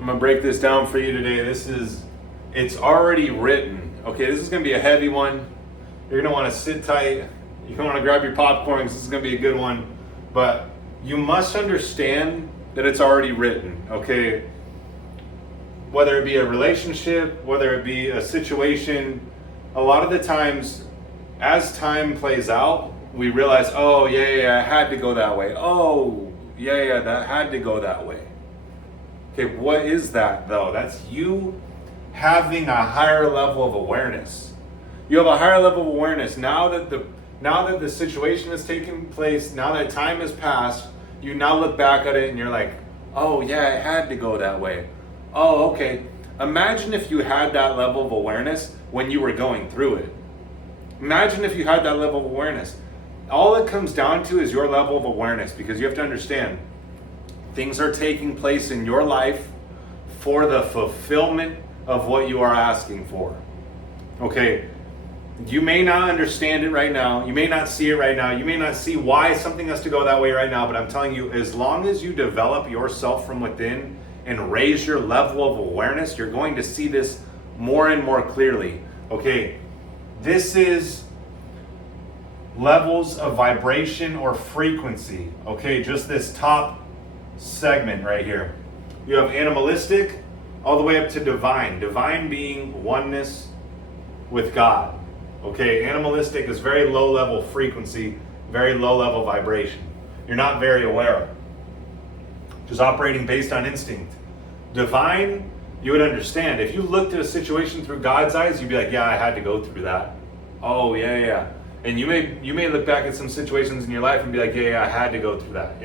I'm gonna break this down for you today. It's already written. Okay, this is gonna be a heavy one. You're gonna wanna sit tight. You're gonna wanna grab your popcorn because this is gonna be a good one. But you must understand that it's already written, okay? Whether it be a relationship, whether it be a situation, a lot of the times, as time plays out, we realize, oh, yeah, I had to go that way. Oh, yeah, that had to go that way. Okay, what is that though? That's you having a higher level of awareness. You have a higher level of awareness now that the situation has taken place, now that time has passed, you now look back at it and you're like, oh yeah, it had to go that way. Oh, okay. Imagine if you had that level of awareness when you were going through it. Imagine if you had that level of awareness. All it comes down to is your level of awareness, because you have to understand things are taking place in your life for the fulfillment of what you are asking for. Okay, you may not understand it right now. You may not see it right now. You may not see why something has to go that way right now, but I'm telling you, as long as you develop yourself from within and raise your level of awareness, you're going to see this more and more clearly. Okay, this is levels of vibration or frequency. Okay, just this top segment right here. You have animalistic all the way up to divine. Divine being oneness with God. Okay, animalistic is very low level frequency, very low level vibration. You're not very aware of it. Just operating based on instinct. Divine, you would understand. If you looked at a situation through God's eyes, you'd be like, yeah, I had to go through that. Oh, yeah. And you may look back at some situations in your life and be like, yeah, I had to go through that.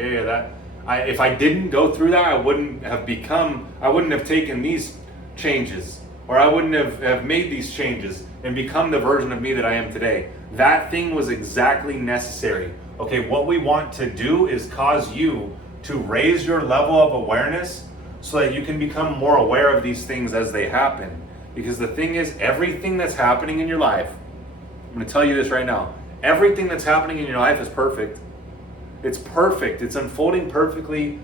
If I didn't go through that, I wouldn't have taken these changes, or I wouldn't have made these changes and become the version of me that I am today. That thing was exactly necessary. Okay, what we want to do is cause you to raise your level of awareness so that you can become more aware of these things as they happen. Because the thing is, everything that's happening in your life, I'm going to tell you this right now, everything that's happening in your life is perfect. It's perfect. It's unfolding perfectly.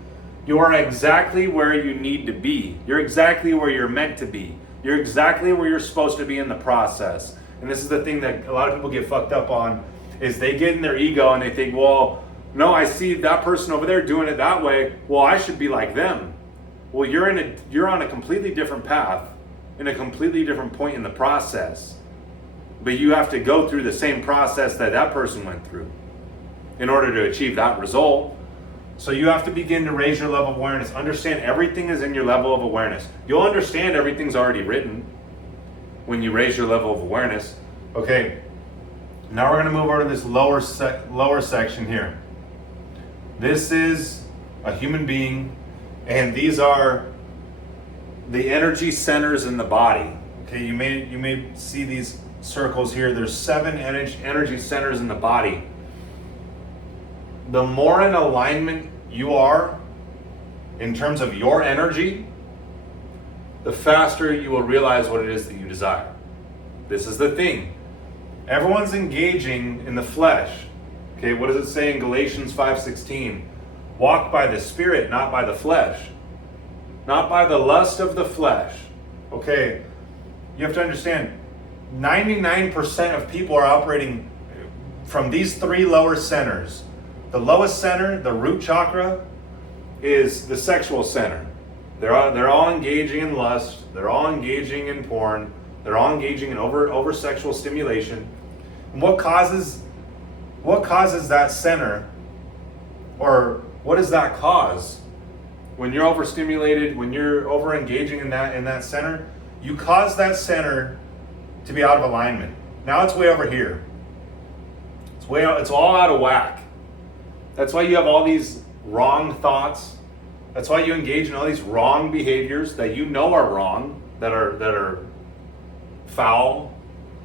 You are exactly where you need to be. You're exactly where you're meant to be. You're exactly where you're supposed to be in the process. And this is the thing that a lot of people get fucked up on, is they get in their ego and they think, well, no, I see that person over there doing it that way. Well, I should be like them. Well, you're on a completely different path, in a completely different point in the process. But you have to go through the same process that person went through in order to achieve that result. So you have to begin to raise your level of awareness. Understand everything is in your level of awareness. You'll understand everything's already written when you raise your level of awareness. Okay, now we're going to move over to this lower section here. This is a human being, and these are the energy centers in the body. Okay, you may see these circles here. There's 7 energy centers in the body. The more in alignment you are in terms of your energy, the faster you will realize what it is that you desire. This is the thing. Everyone's engaging in the flesh. Okay, what does it say in Galatians 5:16? Walk by the Spirit, not by the flesh. Not by the lust of the flesh. Okay, you have to understand, 99% of people are operating from these 3 lower centers. The lowest center, the root chakra, is the sexual center. They're all engaging in lust. They're all engaging in porn. They're all engaging in over sexual stimulation. And what causes that center, or what does that cause? When you're overstimulated, when you're over engaging in that center, you cause that center to be out of alignment. Now it's way over here. It's all out of whack. That's why you have all these wrong thoughts. That's why you engage in all these wrong behaviors that you know are wrong, that are foul.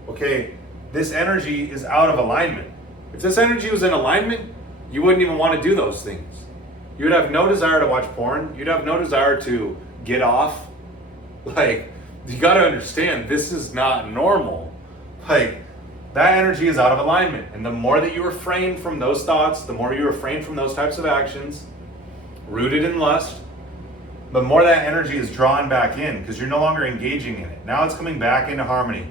Okay, this energy is out of alignment. If this energy was in alignment, you wouldn't even want to do those things. You would have no desire to watch porn. You'd have no desire to get off. Like, you got to understand, this is not normal. Like, that energy is out of alignment. And the more that you refrain from those thoughts, the more you refrain from those types of actions, rooted in lust, the more that energy is drawn back in, because you're no longer engaging in it. Now it's coming back into harmony.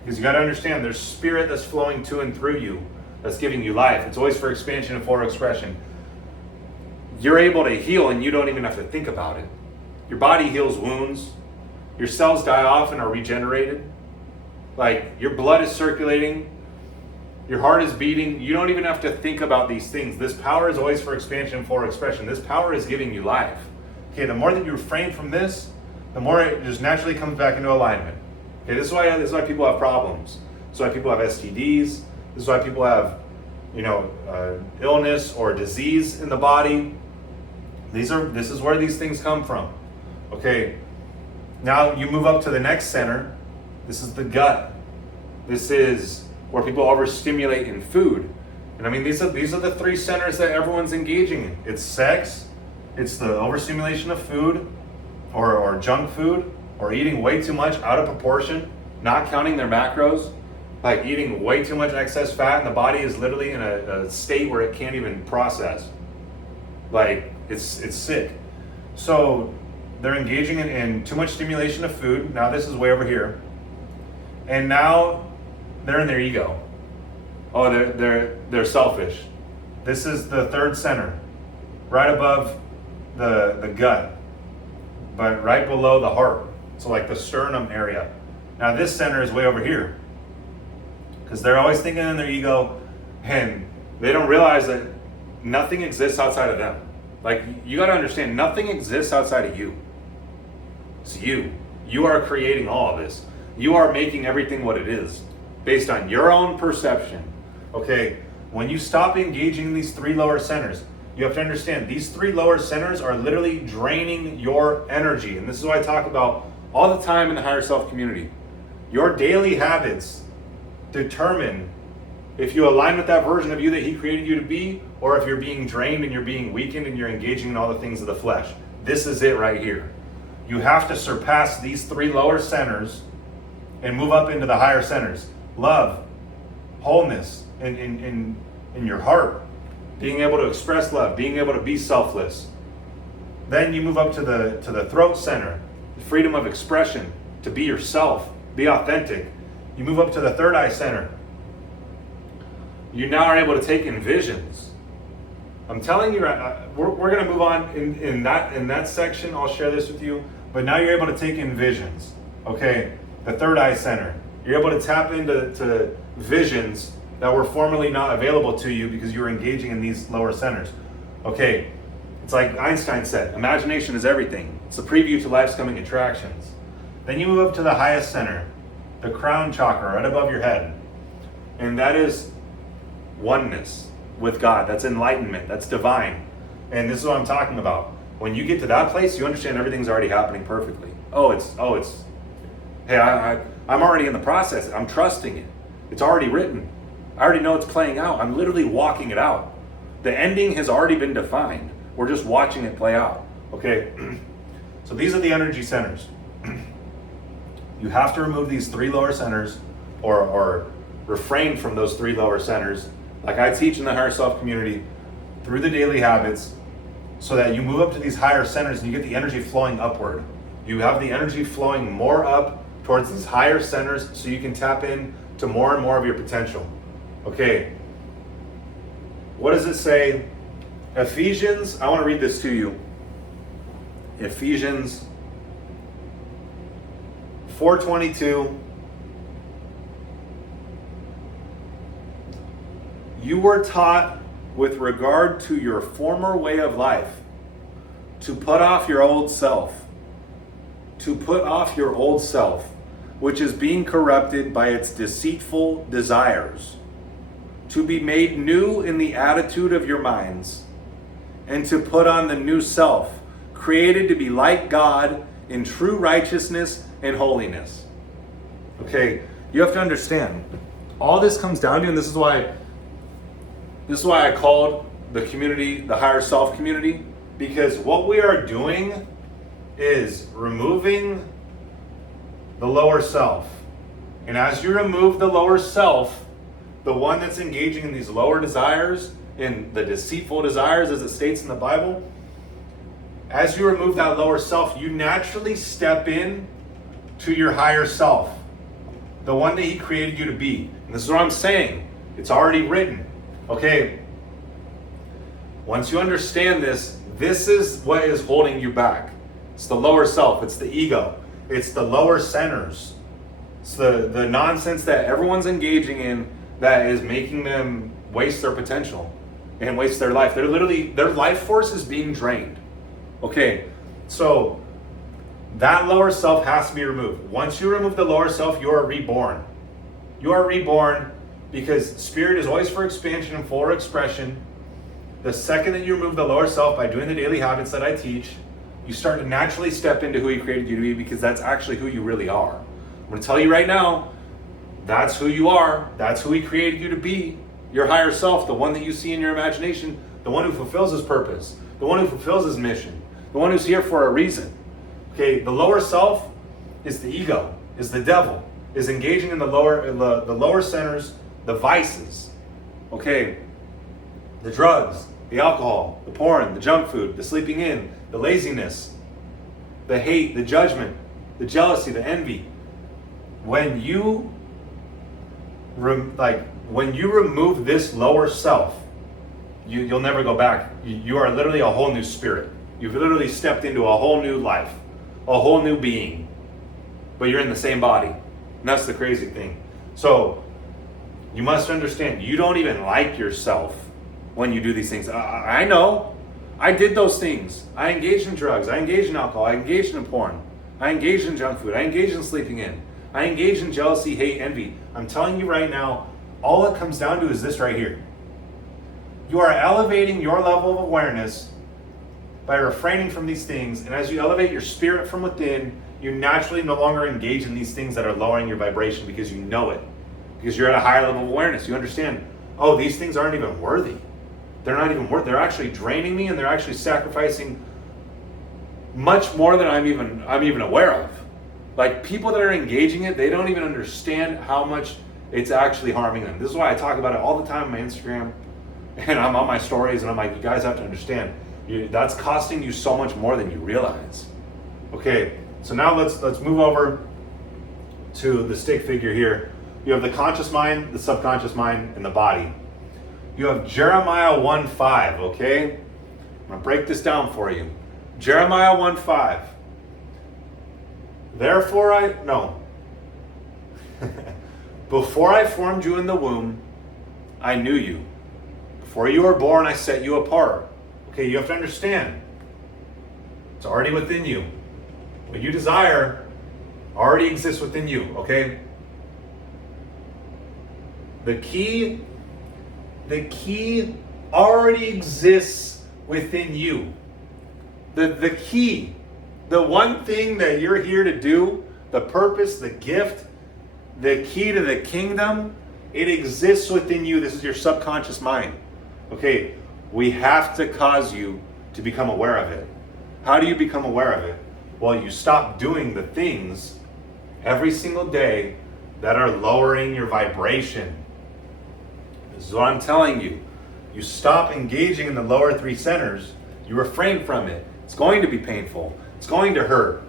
Because you got to understand, there's spirit that's flowing to and through you, that's giving you life. It's always for expansion and for expression. You're able to heal and you don't even have to think about it. Your body heals wounds. Your cells die off and are regenerated. Like, your blood is circulating. Your heart is beating. You don't even have to think about these things. This power is always for expansion and for expression. This power is giving you life. Okay, the more that you refrain from this, the more it just naturally comes back into alignment. Okay, this is why people have problems. This is why people have STDs. This is why people have, illness or disease in the body. This is where these things come from. Okay, now you move up to the next center. This is the gut. This is where people overstimulate in food. And I mean, these are the three centers that everyone's engaging in. It's sex, it's the overstimulation of food, or junk food, or eating way too much out of proportion, not counting their macros, like eating way too much excess fat, and the body is literally in a state where it can't even process. Like, it's sick. So they're engaging in too much stimulation of food. Now this is way over here. And now they're in their ego. Oh, they're selfish. This is the third center, right above the gut, but right below the heart. So like the sternum area. Now this center is way over here, because they're always thinking in their ego, and they don't realize that nothing exists outside of them. Like, you got to understand, nothing exists outside of you. It's you. You are creating all of this. You are making everything what it is based on your own perception. Okay, when you stop engaging in these three lower centers, you have to understand these three lower centers are literally draining your energy. And this is what I talk about all the time in the higher self community. Your daily habits determine if you align with that version of you that he created you to be, or if you're being drained and you're being weakened and you're engaging in all the things of the flesh. This is it right here. You have to surpass these three lower centers and move up into the higher centers. Love, wholeness in your heart, being able to express love, being able to be selfless. Then you move up to the throat center, the freedom of expression, to be yourself, be authentic. You move up to the third eye center. You now are able to take in visions. I'm telling you, we're going to move on in that section. I'll share this with you. But now you're able to take in visions. Okay, the third eye center. You're able to tap into visions that were formerly not available to you because you were engaging in these lower centers. Okay, it's like Einstein said, imagination is everything. It's a preview to life's coming attractions. Then you move up to the highest center, the crown chakra, right above your head. And that is oneness with God. That's enlightenment. That's divine. And this is what I'm talking about. When you get to that place, you understand everything's already happening perfectly. Hey, I'm already in the process. I'm trusting it. It's already written. I already know it's playing out. I'm literally walking it out. The ending has already been defined. We're just watching it play out. Okay? So these are the energy centers. You have to remove these three lower centers, or refrain from those three lower centers, like I teach in the higher self community, through the daily habits, so that you move up to these higher centers and you get the energy flowing upward. You have the energy flowing more up towards these higher centers so you can tap in to more and more of your potential. Okay, what does it say? Ephesians, I want to read this to you. Ephesians 4:22. You were taught with regard to your former way of life to put off your old self. To put off your old self, which is being corrupted by its deceitful desires. To be made new in the attitude of your minds. And to put on the new self, created to be like God in true righteousness and holiness. Okay, you have to understand, all this comes down to, and this is why I called the community the higher self community, because what we are doing is removing the lower self. And as you remove the lower self, the one that's engaging in these lower desires, in the deceitful desires as it states in the Bible, as you remove that lower self, you naturally step in to your higher self, the one that he created you to be. And this is what I'm saying. It's already written. Okay. Once you understand this, this is what is holding you back. It's the lower self. It's the ego. It's the lower centers. It's the nonsense that everyone's engaging in that is making them waste their potential and waste their life. They're literally, their life force is being drained. Okay, so that lower self has to be removed. Once you remove the lower self, you are reborn. You are reborn because spirit is always for expansion and full expression. The second that you remove the lower self by doing the daily habits that I teach, you start to naturally step into who he created you to be, because that's actually who you really are. I'm going to tell you right now, that's who you are. That's who he created you to be. Your higher self, the one that you see in your imagination, the one who fulfills his purpose, the one who fulfills his mission, the one who's here for a reason. Okay, the lower self is the ego, is the devil, is engaging in the lower centers, the vices. Okay, the drugs, the alcohol, the porn, the junk food, the sleeping in, the laziness, the hate, the judgment, the jealousy, the envy. When you remove this lower self, you'll never go back. You are literally a whole new spirit. You've literally stepped into a whole new life, a whole new being, but you're in the same body. And that's the crazy thing. So you must understand, you don't even like yourself when you do these things. I know. I did those things. I engaged in drugs. I engaged in alcohol. I engaged in porn. I engaged in junk food. I engaged in sleeping in. I engaged in jealousy, hate, envy. I'm telling you right now, all it comes down to is this right here. You are elevating your level of awareness by refraining from these things, and as you elevate your spirit from within, you naturally no longer engage in these things that are lowering your vibration, because you know it. Because you're at a higher level of awareness. You understand, oh, these things aren't even worthy. They're not even worth. They're actually draining me, and they're actually sacrificing much more than I'm even aware of. Like, people that are engaging it, they don't even understand how much it's actually harming them. This is why I talk about it all the time on my Instagram, and I'm on my stories, and I'm like, you guys have to understand, that's costing you so much more than you realize. Okay, so now let's move over to the stick figure here. You have the conscious mind, the subconscious mind, and the body. You have Jeremiah 1:5, okay? I'm going to break this down for you. Jeremiah 1:5. Before I formed you in the womb, I knew you. Before you were born, I set you apart. Okay, you have to understand. It's already within you. What you desire already exists within you, okay? The key already exists within you. The key, the one thing that you're here to do, the purpose, the gift, the key to the kingdom, it exists within you. This is your subconscious mind. Okay, we have to cause you to become aware of it. How do you become aware of it? Well, you stop doing the things every single day that are lowering your vibration. This is what I'm telling you. You stop engaging in the lower three centers. You refrain from it. It's going to be painful. It's going to hurt.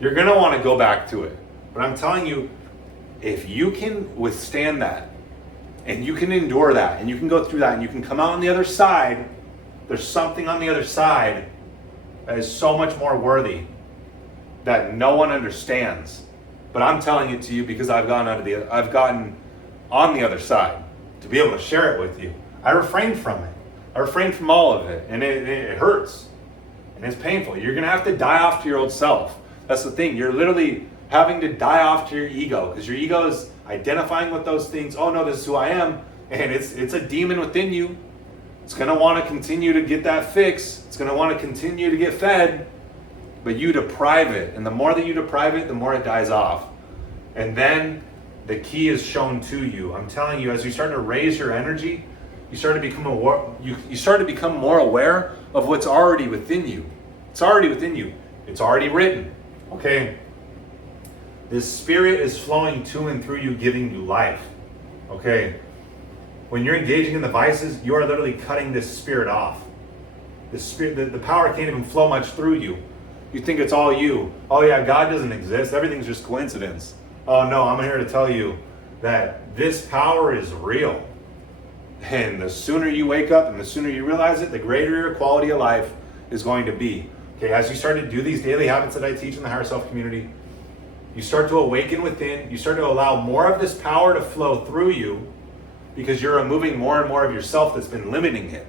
You're going to want to go back to it. But I'm telling you, if you can withstand that, and you can endure that, and you can go through that, and you can come out on the other side, there's something on the other side that is so much more worthy that no one understands. But I'm telling it to you because I've gotten on the other side to be able to share it with you. I refrained from it. I refrained from all of it, and it hurts, and it's painful. You're gonna have to die off to your old self. That's the thing. You're literally having to die off to your ego, because your ego is identifying with those things. Oh no, this is who I am, and it's a demon within you. It's gonna want to continue to get that fix. It's gonna want to continue to get fed, but you deprive it, and the more that you deprive it, the more it dies off, and then the key is shown to you. I'm telling you, as you start to raise your energy, you start to become more aware of what's already within you. It's already within you. It's already written. Okay? This spirit is flowing to and through you, giving you life. Okay? When you're engaging in the vices, you are literally cutting this spirit off. The spirit, the power can't even flow much through you. You think it's all you. Oh yeah, God doesn't exist. Everything's just coincidence. Oh no, I'm here to tell you that this power is real. And the sooner you wake up and the sooner you realize it, the greater your quality of life is going to be. Okay, as you start to do these daily habits that I teach in the Higher Self community, you start to awaken within, you start to allow more of this power to flow through you because you're removing more and more of yourself that's been limiting it.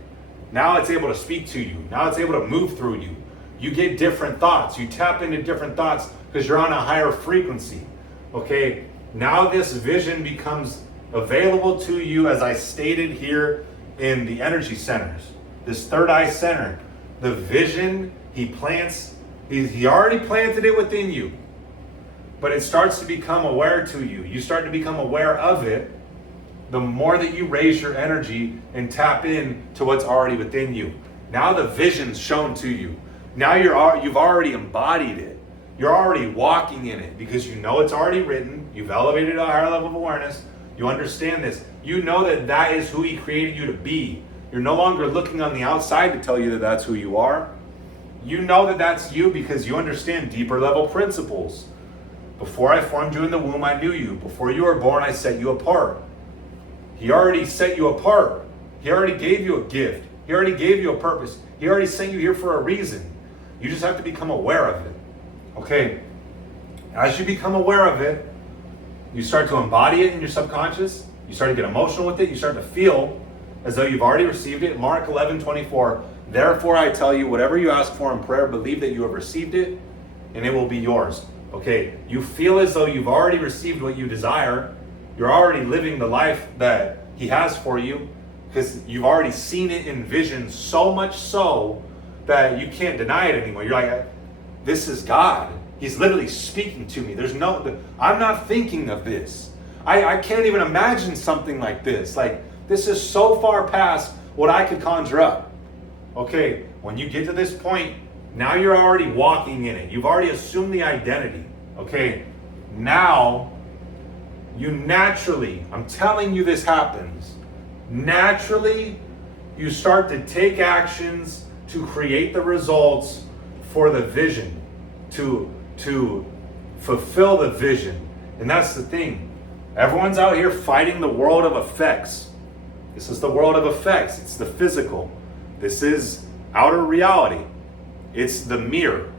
Now it's able to speak to you. Now it's able to move through you. You get different thoughts. You tap into different thoughts because you're on a higher frequency. Okay, now this vision becomes available to you, as I stated here in the energy centers. This third eye center, the vision he plants, he already planted it within you, but it starts to become aware to you. You start to become aware of it the more that you raise your energy and tap in to what's already within you. Now the vision's shown to you. Now you've already embodied it. You're already walking in it because you know it's already written. You've elevated a higher level of awareness. You understand this. You know that that is who he created you to be. You're no longer looking on the outside to tell you that that's who you are. You know that that's you because you understand deeper level principles. Before I formed you in the womb, I knew you. Before you were born, I set you apart. He already set you apart. He already gave you a gift. He already gave you a purpose. He already sent you here for a reason. You just have to become aware of it. Okay? As you become aware of it, you start to embody it in your subconscious. You start to get emotional with it. You start to feel as though you've already received it. Mark 11:24. Therefore I tell you, whatever you ask for in prayer, believe that you have received it, and it will be yours. Okay? You feel as though you've already received what you desire. You're already living the life that he has for you because you've already seen it in vision, so much so that you can't deny it anymore. You're like, this is God. He's literally speaking to me. I'm not thinking of this. I can't even imagine something like this. Like, this is so far past what I could conjure up. Okay, when you get to this point, now you're already walking in it. You've already assumed the identity. Okay, now you naturally, I'm telling you this happens, naturally you start to take actions to create the results for the vision, to fulfill the vision. And that's the thing. Everyone's out here fighting the world of effects. This is the world of effects. It's the physical. This is outer reality. It's the mirror.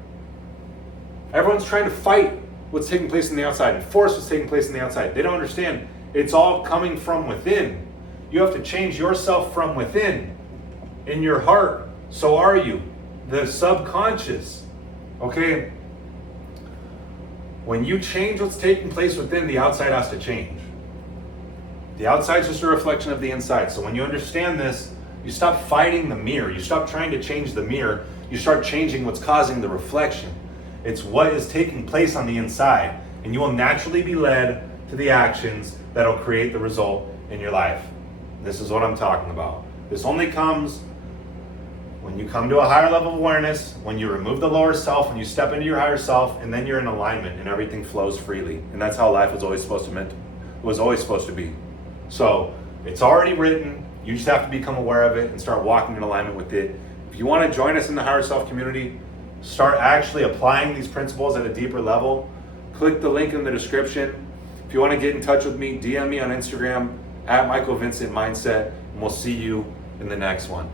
Everyone's trying to fight what's taking place in the outside and force what's taking place in the outside. They don't understand. It's all coming from within. You have to change yourself from within. In your heart, so are you. The subconscious. Okay? When you change what's taking place within, the outside has to change. The outside's just a reflection of the inside. So when you understand this, you stop fighting the mirror. You stop trying to change the mirror. You start changing what's causing the reflection. It's what is taking place on the inside. And you will naturally be led to the actions that'll create the result in your life. This is what I'm talking about. This only comes when you come to a higher level of awareness, when you remove the lower self, when you step into your higher self, and then you're in alignment and everything flows freely. And that's how life was always supposed to be. So it's already written. You just have to become aware of it and start walking in alignment with it. If you want to join us in the Higher Self community, start actually applying these principles at a deeper level, click the link in the description. If you want to get in touch with me, DM me on Instagram at Michael Vincent Mindset, and we'll see you in the next one.